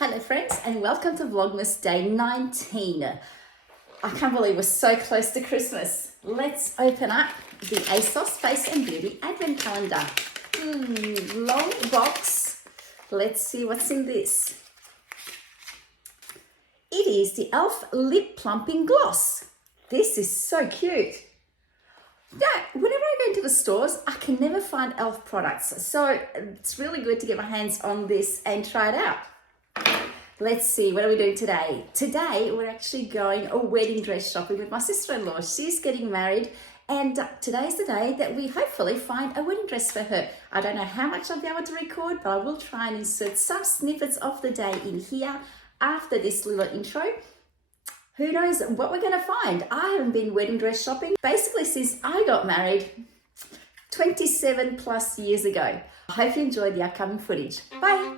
Hello friends and welcome to Vlogmas Day 19. I can't believe we're so close to Christmas. Let's open up the ASOS Face and Beauty Advent Calendar. Long box. Let's see what's in this. It is the e.l.f. Lip Plumping Gloss. This is so cute. Now, whenever I go into the stores, I can never find e.l.f. products. So it's really good to get my hands on this and try it out. Let's see, what are we doing today? Today, we're actually going a wedding dress shopping with my sister-in-law. She's getting married, and today's the day that we hopefully find a wedding dress for her. I don't know how much I'll be able to record, but I will try and insert some snippets of the day in here after this little intro. Who knows what we're going to find? I haven't been wedding dress shopping basically since I got married 27 plus years ago. I hope you enjoyed the upcoming footage. Bye!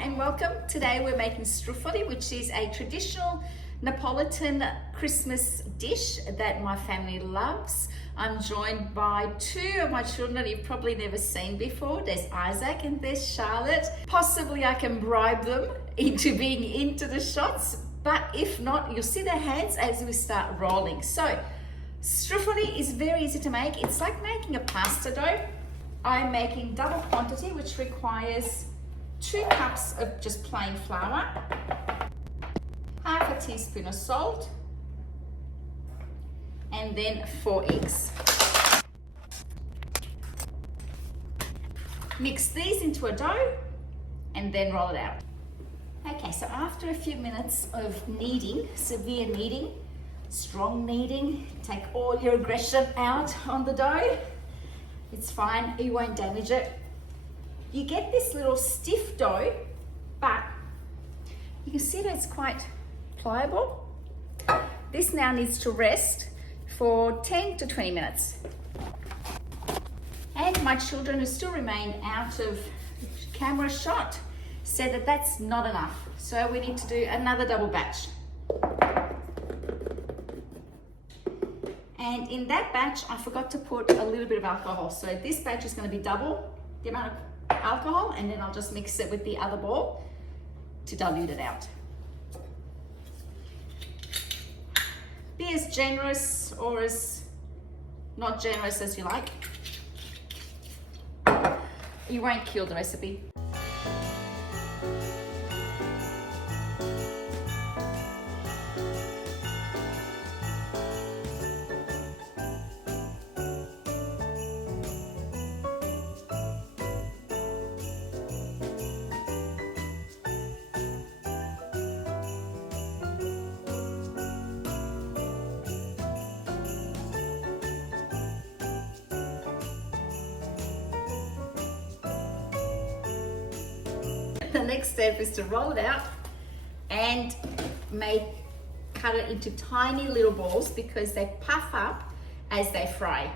And welcome. Today we're making Struffoli, which is a traditional Neapolitan Christmas dish that my family loves. I'm joined by two of my children you've probably never seen before. There's Isaac and there's Charlotte. Possibly I can bribe them into being into the shots, but if not, you'll see their hands as we start rolling. So Struffoli is very easy to make. It's like making a pasta dough. I'm making double quantity, which requires 2 cups of just plain flour, half a teaspoon of salt, and then 4 eggs. Mix these into a dough and then roll it out. Okay, so after a few minutes of kneading, severe kneading, strong kneading, take all your aggression out on the dough. It's fine, you won't damage it. You get this little stiff dough, but you can see that it's quite pliable. This now needs to rest for 10 to 20 minutes. And my children who still remain out of camera shot said that that's not enough. So we need to do another double batch. And in that batch, I forgot to put a little bit of alcohol. So this batch is going to be double the amount of alcohol, and then I'll just mix it with the other ball to dilute it out. Be as generous or as not generous as you like. You won't kill the recipe. The next step is to roll it out and cut it into tiny little balls because they puff up as they fry.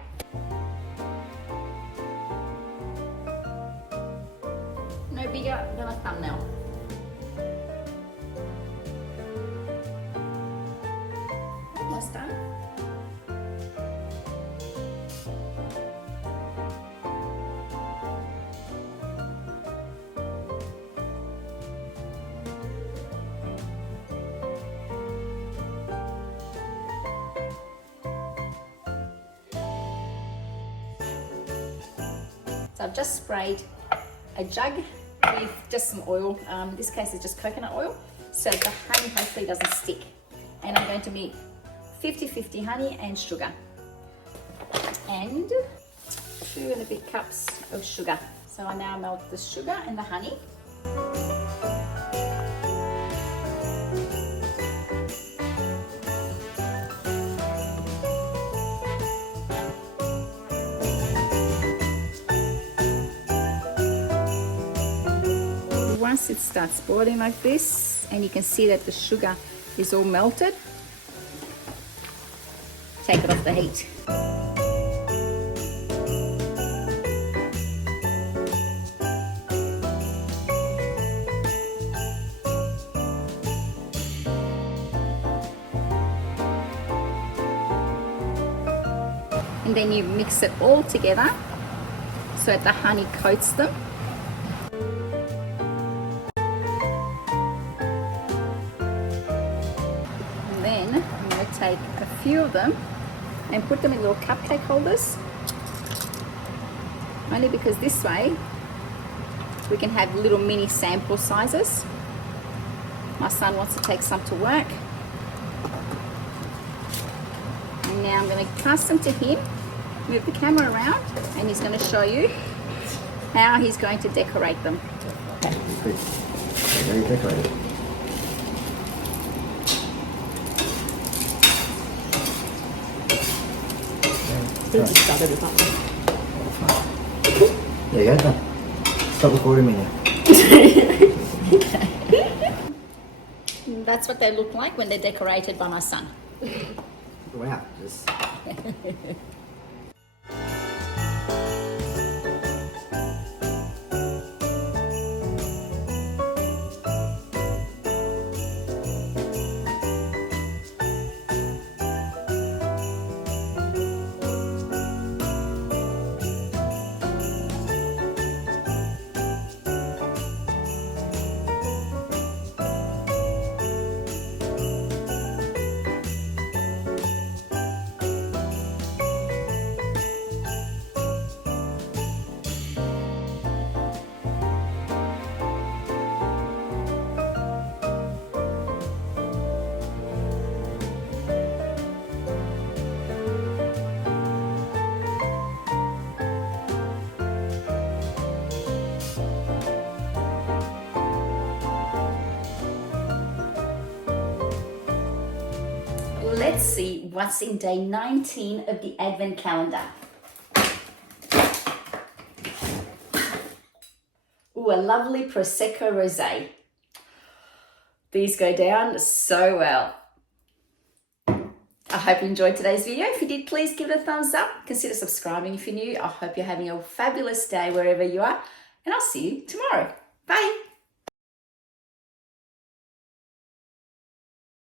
No bigger than a thumbnail. Almost done. I've just sprayed a jug with just some oil. In this case, it's just coconut oil, so the honey hopefully doesn't stick. And I'm going to make 50-50 honey and sugar. And 2.5 cups of sugar. So I now melt the sugar and the honey. Once it starts boiling like this, and you can see that the sugar is all melted, take it off the heat. And then you mix it all together so that the honey coats them. And then I'm going to take a few of them and put them in little cupcake holders. Only because this way we can have little mini sample sizes. My son wants to take some to work. And now I'm going to pass them to him, move the camera around, and he's going to show you how he's going to decorate them. Very decorated. He just started with that one. There you go, done. Stop recording me now. That's what they look like when they're decorated by my son. Wow, just... Let's see what's in day 19 of the Advent calendar. Ooh, a lovely Prosecco Rosé. These go down so well. I hope you enjoyed today's video. If you did, please give it a thumbs up. Consider subscribing if you're new. I hope you're having a fabulous day wherever you are. And I'll see you tomorrow. Bye.